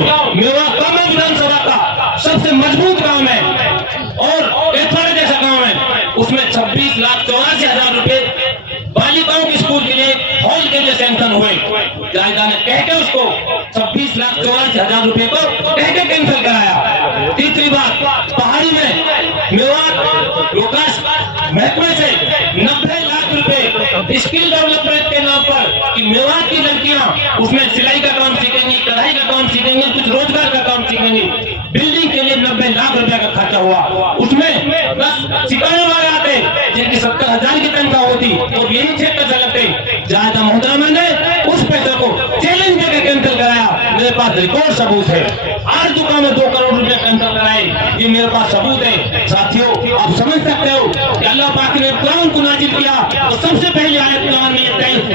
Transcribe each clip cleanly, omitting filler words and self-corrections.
मेवात कामा विधानसभा का सबसे मजबूत काम है और एथवाड़े जैसा काम है। उसमें 26,84,000 रुपए बालिकाओं के स्कूल के लिए हॉल के लिए सैंक्शन हुए। जायजा ने कह के उसको 26,84,000 रुपए को कह के कैंसिल कराया। तीसरी बात, पहाड़ी में मेवात विकास महकमे से 90 लाख रुपए स्किल डेवलपमेंट के नाम पर कि मेवात की लड़कियां उसमें सिलाई का काम सीखेंगी, कढ़ाई का काम सीखेंगी, कुछ रोजगार का काम सीखेंगी। बिल्डिंग के लिए 90 लाख रुपए का खर्चा हुआ। उसमें 10 सिखाने वाले आते जिनकी 70,000 की तनख्वाह होती तो यही क्षेत्र से लगते। जायजा मोहतरमा ने उस पैसे को चैलेंज देकर कैंसिल कराया। मेरे पास रिकॉर्ड सबूत है। 8 दुकान में 2 करोड़ रुपए कैंसिल कराए, ये मेरे पास सबूत है। साथियों, आप समझ सकते हो कि अल्लाह पाक ने कुरान को नाजिल किया तो सबसे पहले आयत कुरान में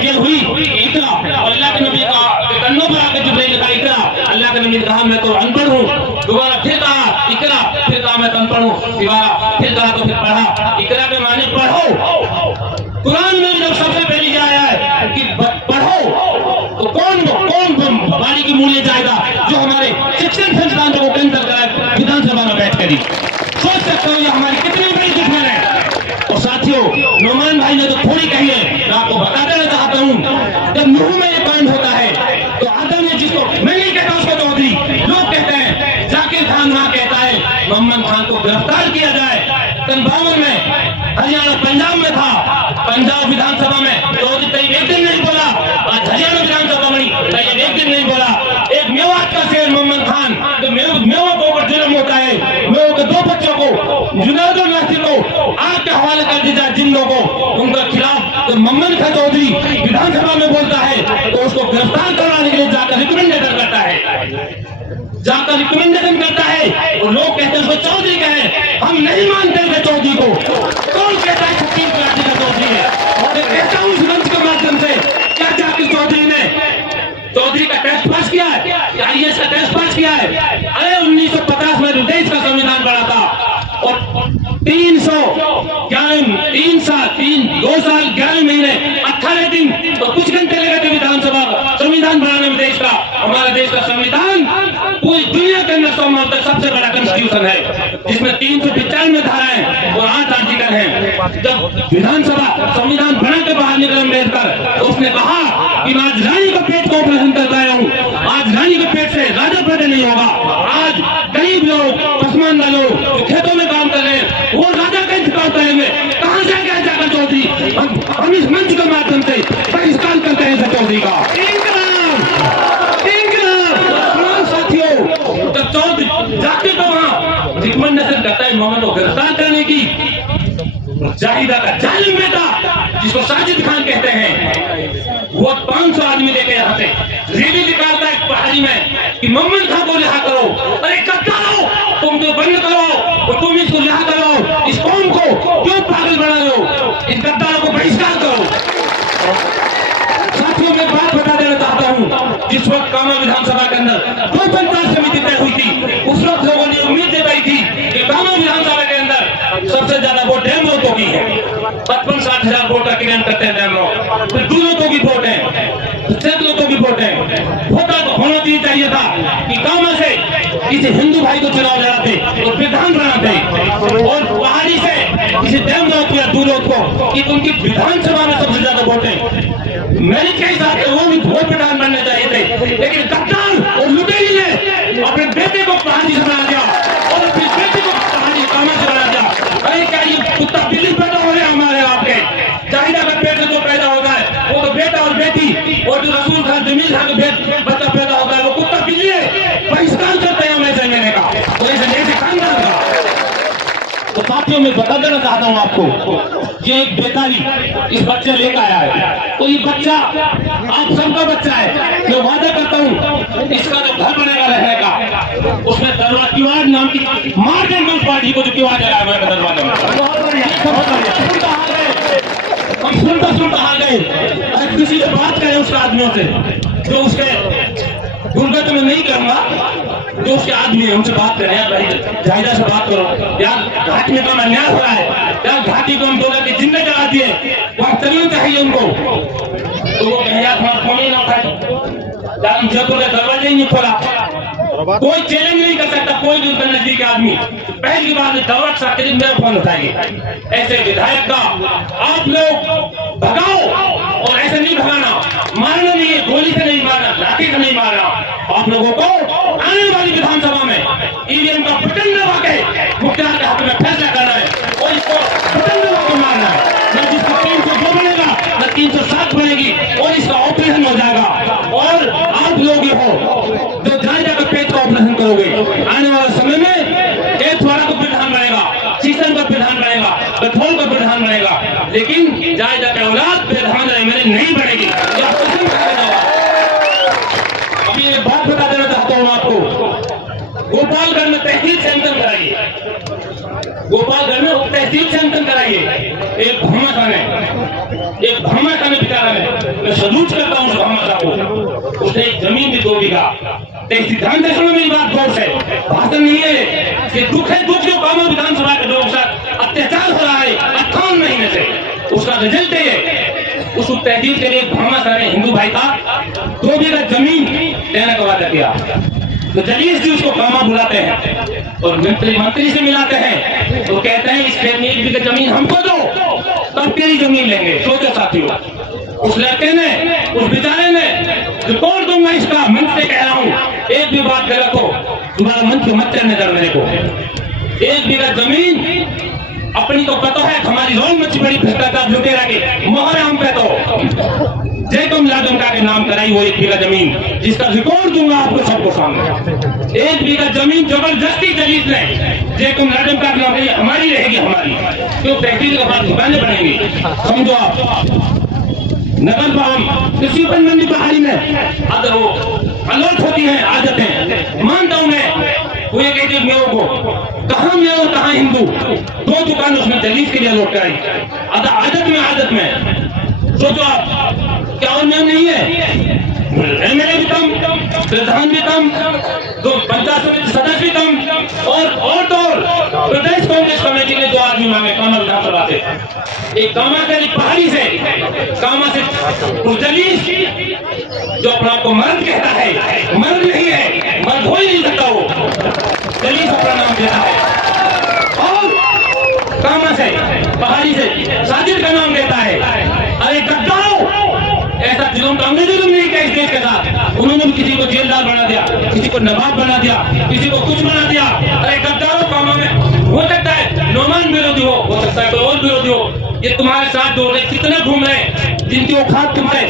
ये हुई इकरा। अल्लाह के नबी का कन्नों पर आकर जिब्राइल ने कहा इकरा। अल्लाह के नबी ने कहा मैं तो अनपढ़ हूँ। दोबारा फिर कहा इकरा, फिर कहा मैं तो अनपढ़ हूँ। दोबारा फिर कहा तो फिर पढ़ा। इकरा के माने पढ़ो। कुरान में जब सबसे पहले आया है कि पढ़ो तो कौन बारी की मूल्य जाएगा जो हमारे शिक्षण संस्थान को कैंसिल कराए विधानसभा में बैठ करी। सोच सकते हो ये हमारी कितनी बड़ी दुश्मन है। और साथियों, नोमान भाई ने तो थोड़ी कही है, मैं आपको बता देना चाहता हूँ जब नूह में ये कांड होता है तो आदम ने, जिसको मैं नहीं कहता उसको चौधरी, लोग कहते हैं जाकिर खान वहां कहता है मोहम्मद खान को गिरफ्तार किया जाए। 52 में हरियाणा पंजाब में था, पंजाब विधानसभा में चौधरी तैयब एक दिन नहीं बोला। आज हरियाणा विधानसभा में तैयब एक दिन नहीं बोला। एक मेवात का शेर मोहम्मद खान, तो मेवा को ऊपर जुर्म होता है, मेवा के 2 बच्चों को जुनैद और नासिर को आग के हवाले कर दिया जिन लोगों को उनके खिलाफ। तो मोहम्मद खान चौधरी विधानसभा में बोलता है तो उसको गिरफ्तार करवाने के लिए जाकर रिकमेंडेशन करता है, जाकर रिकमेंडेशन करता है। और लोग कहते हैं उसको चौधरी का है, हम नहीं मानते थे चौधरी को। कौन कहता है छत्तीस राज्य का चौधरी है? और कहता हूं इस मंच के माध्यम से, क्या जाकिर चौधरी ने चौधरी का टेस्ट पास किया है, IAS का टेस्ट पास किया है? अरे 1950 में देश का संविधान बना था और 2 साल 11 महीने 18 दिन तो कुछ घंटे लगे थे विधानसभा संविधान बनाने में। देश का, हमारे देश का संविधान पूरी दुनिया के अंदर सबसे बड़ा कॉन्स्टिट्यूशन है जिसमें 395 धाराएं और 8 आर्टिकल हैं। जब विधानसभा संविधान बना के बाहर निकला अम्बेडकर तो उसने कहा कि मैं आज रानी का पेट को ऑपरेशन करता आया हूँ। आज रानी के पेट से राजा पैदा नहीं होगा। आज गरीब लोग, पसमानदा लोग जो खेतों में काम कर रहे हैं वो राजा का इंतजार करेंगे। कहाँ जाएगा जाकर चौधरी? हम इस मंच के माध्यम से बहिष्कार करते हैं चौधरी का। साथियों, जब चौधरी जाके तो वहां रिकमेंडेशन करता है मोहम्मद को गिरफ्तार करने की। जाहिदा का जालिम बेटा जिसको साजिद खान कहते हैं, वो 500 आदमी लेके यहाँ से रैली निकालता है पहाड़ी में कि मोहम्मद खान को रिहा करो। अरे करो, तुम तो बंद करो, तुम इसको रिहा करो। इस कौम को क्यों पागल बना रहे हो? इन गद्दारों को बहिष्कार करो। साथियों, मैं बात बता देना चाहता हूँ, जिस वक्त कामा विधानसभा के अंदर 2 पंचायत समिति तय हुई थी, उस वक्त लोगों ने उम्मीद जताई थी कि कामा विधानसभा के अंदर सबसे ज्यादा वोट डैम लोगों की है। 55-60 हजार वोट का क्लेम करते हैं डैम लोग। फिर 2 लोगों की वोट है, 7 लोगों की वोट है। होता तो होना चाहिए था कि कामा से किसी हिंदू भाई को चुनाव लड़ाते और विधान बनाते, और पहाड़ी से किसी डैम लोग या 2 लोग को कि उनकी विधानसभा में सबसे ज्यादा वोट है। मेरे के हिसाब से वो भी वोट प्रधान बनने चाहिए थे, लेकिन गद्दार और लुटेरी ने अपने बेटे को पहाड़ी से बना दिया और अपनी बेटी को पहाड़ी कामा से बना दिया। अरे क्या ये कुत्ता बिल्ली पैदा हो रहे हैं हमारे आपके? जाहिदा का पेट से जो पैदा होता है वो तो बेटा और बेटी, और जो रसूल खान जमील खान का बच्चा पैदा होता है वो कुत्ता बिल्ली है। बहिष्कार करते हैं हम ऐसे लेने का, तो ऐसे खानदान का। तो साथियों, मैं बता देना चाहता हूँ आपको, ये एक बेकारी इस बच्चे लेकर आया है। तो ये बच्चा आप सबका बच्चा है। मैं वादा करता हूँ इसका जो घर बनेगा रहने का, उसमें दरवाजा किवाड़ नाम की मार्केट पार्टी को जो किवाड़ लगाया हुआ है दरवाजे में, हम सुनता हार गए। किसी से बात करें उसके आदमियों से जो उसके गुर्बत में नहीं करूंगा, जो उसके आदमी है उनसे बात करें। यार भाई जाहिदा से बात करो यार, घाटी में काम अन्याय हो रहा है यार, घाटी को हम 2 की जिंदे चला दिए, वहां चलना चाहिए उनको। तो वो कहे यार हमारा फोन ही ना उठाए, जयपुर का दरवाजा ही नहीं खोला। कोई चैलेंज नहीं कर सकता, कोई भी उनका नजदीक आदमी। पहली बात दौलत साहब के दिन मेरा फोन उठाएंगे, ऐसे विधायक का आप लोग भगाओ, और ऐसे नहीं भगाना, मारना नहीं है, गोली से नहीं मारना, लाठी से नहीं मारना। आप लोगों को आने वाली विधानसभा में ईवीएम का बटन दबा के मुख्तार के हक में फैसला करना है, और इसको बटन दबा के मारना है। न जिसका 302 बनेगा, न 307 बनेगी, और इसका ऑपरेशन हो जाएगा। और आप लोग हो जो जायजा का पेट का ऑपरेशन करोगे, आने वाले समय में एथवाड़ा का प्रधान बनेगा, शीशन का प्रधान बनेगा, कठोल का प्रधान बनेगा, लेकिन जायजा के औलाद प्रधान नहीं बनेगी। अभी एक बात बता देना चाहता हूँ आपको, गोपालगढ़ में तहसील से अंकन कराइए, गोपालगढ़ में तहसील से अंकन कराइए। एक भामा खाने बिचारा है, मैं सलूट करता हूँ उस भामा को, उसने एक जमीन दी 2 बीघा। ध्यान से सुनो मेरी बात गौर से, भाषण नहीं है, ये दुख है, दुख जो कामा विधानसभा के लोगों के साथ अत्याचार हो रहा है 58 महीने से, उसका रिजल्ट है। उस तहसील के लिए भामा सारे हिंदू भाई था, 2 बीघा जमीन देने का वादा किया, तो जलीस जी उसको कामा बुलाते हैं और मंत्री से मिलाते हैं, तो कहते हैं इस 1 बीघा जमीन हमको दो, तब तेरी जमीन लेंगे। सोचो साथियों, उस लड़के ने, उस बेचारे ने, रिकॉर्ड दूंगा इसका, मंच से कह रहा हूं, एक भी बात गलत हो तुम्हारा मंच मत करने दर मेरे को। 1 बीघा जमीन अपनी तो पता है, हमारी रोल मच्छी बड़ी भ्रष्टाचार लुटेरा के मोहर हम पे तो जय कम लादमका के नाम कराई वो 1 बीघा जमीन, जिसका रिकॉर्ड दूंगा आपको सबको सामने। 1 बीघा जमीन जबरदस्ती दलित ने जय कम लादमका के नाम, हमारी रहेगी, हमारी क्यों तहसील का बात दुकानें बनेंगी। समझो आप नगर पाम कृषि उपज मंडी पहाड़ी में वो अलर्ट होती है आदतें, मानता हूं मैं, वो ये कहते मेरे को कहां मैं और कहां हिंदू, 2 दुकान उसमें दलित के लिए अलर्ट कराई। आदत में सोचो आप, क्या और नियम नहीं है? एमएलए भी कम, प्रधान भी कम, 2 पंचायत समिति सदस्य भी कम, और तो प्रदेश कांग्रेस कमेटी ने 2 आदमी मांगे कामा विधानसभा से, एक कामा के पहाड़ी से, कामा से दलित जो अपना आपको मर्द कहता है, मर्द नहीं है, मर्द हो ही नहीं सकता, वो दलित अपना नाम देता है, और कामा से पहाड़ी से साजिद का नाम देता है। अरे गद्दारों, ऐसा जुल्म तो हमने जुल्म नहीं किया इस देश के साथ, उन्होंने भी किसी को जेलदार बना दिया, किसी को नवाब बना दिया, किसी को कुछ बना दिया। अरे गद्दारों, कामा में हो सकता है नौमान विरोधी हो सकता है कोई और विरोधी हो, ये तुम्हारे साथ दौड़ रहे, कितने घूम रहे, जिनकी औकात तुम्हारे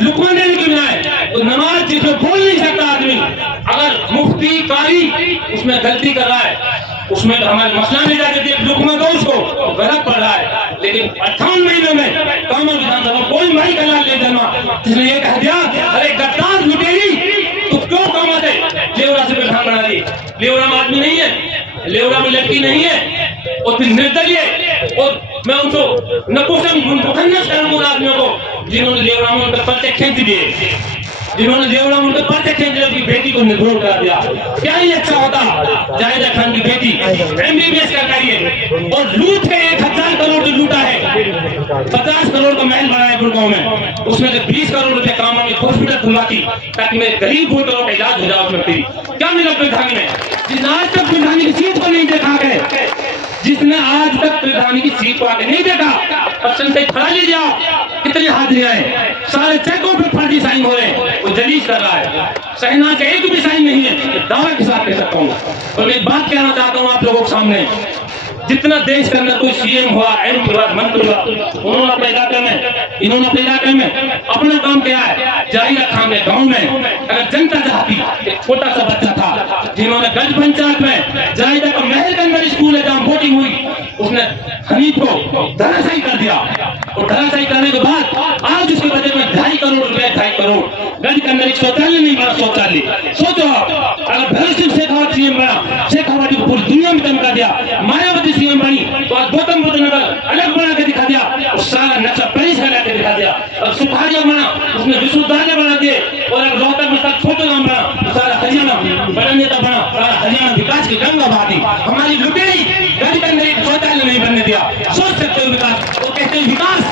लुकमा देने की बनाए, तो नमाज जिसमें बोल नहीं सकता आदमी, अगर मुफ्ती कारी उसमें गलती कर रहा है, उसमें हमारे मसला में जाके देख लुकमा दो उसको, गलत पड़ रहा है। लेकिन 58 महीनों में कामा विधानसभा कोई माई का लाल ले देना, जिसने ये कह दिया अरे गद्दार लुटेरी, तो क्यों कामा से लेवरा से प्रधान बना दी? लेवरा में आदमी नहीं है, लेवरा में लड़की नहीं है, और फिर निर्दलीय, और मैं उनको आदमियों को जिन्होंने लेवरा में उनका पर्चे खींच दिए, जिन्होंने लेवरा में उनका पर्चे खींच दिया, उनकी बेटी को निर्भर करा दिया, क्या ही अच्छा होता। जायजा खान की बेटी MBBS का करिए, और लूट के 1000 करोड़ जो लूटा है, 50 करोड़ का महल बनाया गुड़गांव में, उसमें से 20 करोड़ रुपए काम में हॉस्पिटल खुलवाती ताकि मेरे गरीब भूतों का इलाज हो जाए उसमें फ्री। क्या मिला प्रधानी में? जिसने आज तक प्रधानी की सीट को नहीं देखा है, जिसने आज तक प्रधानी की सीट को आके नहीं देखा, पर्सन से खड़ा लीजिए आप, कितनी हाजिरियां हैं, सारे चेकों पे फर्जी साइन हो रहे हैं, वो जलीस कर रहा है, सहना का एक भी साइन नहीं है, दावा के साथ कह सकता हूँ। और मैं एक बात कहना चाहता हूँ आप लोगों के सामने, जितना देश के अंदर कोई CM हुआ, MP हुआ, मंत्री हुआ, उन्होंने अपने इलाके में, इन्होंने अपने इलाके में अपना काम किया है। जाहिरा खान में गांव में अगर जनता चाहती, एक छोटा सा बच्चा था जिन्होंने गंज पंचायत में जाहिरा का महल के अंदर स्कूल है जहां वोटिंग हुई, उसने हनीफ को धराशायी कर दिया, और धराशायी करने के बाद आज उसके बजट में 2.5 करोड़ रुपए, 2.5 करोड़ गंज के अंदर एक शौचालय नहीं बना, शौचालय। सोचो आप, अगर भगत सिंह शेखावत CM बना, शेखावत को पूरी दुनिया में चमका दिया, मायावती CM बनी तो आज गौतम बुद्ध नगर अलग बना के दिखा दिया, और सारा नक्शा पेरिस बना के दिखा दिया, और सुखाड़िया बना उसने विश्वविद्यालय बना दिए, और अगर रोहतक में छोटे गांव बना तो सारा हरियाणा बड़ा नेता बना, सारा हरियाणा विकास की गंगा बहाती। हमारी लुटेरी गंज के अंदर एक शौचालय नहीं बनने दिया। सोच सकते हो विकास, वो कहते हैं विकास,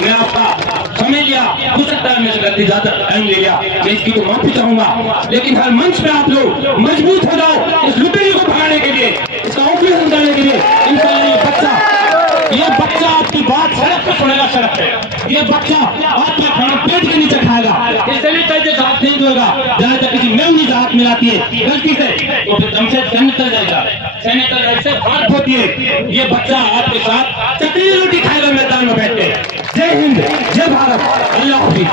मैं आपका समझ लिया, हो सकता है यार मेरे से गलती ज्यादा टाइम ले लिया, मैं इसकी तो माफी चाहूंगा, लेकिन हर मंच पे आप लोग मजबूत हो जाओ इस लुटेरे को भगाने के लिए, इसका ऑपरेशन करने के लिए। इंशाल्लाह ये बच्चा आपकी बात सड़क पर सुनेगा, सड़क पे ये बच्चा आपका खाना पेट के नीचे खाएगा, ये सैनिटाइजर हाथ नहीं धोएगा, जहां तक किसी मेमनी से हाथ मिलाती है गलती से तो फिर दम से सैनिटाइजर से हाथ धोती है। ये बच्चा आपके साथ चटनी रोटी खाएगा मैदान में बैठ के। जय हिंद, जय भारत, अल्लाह हाफिज।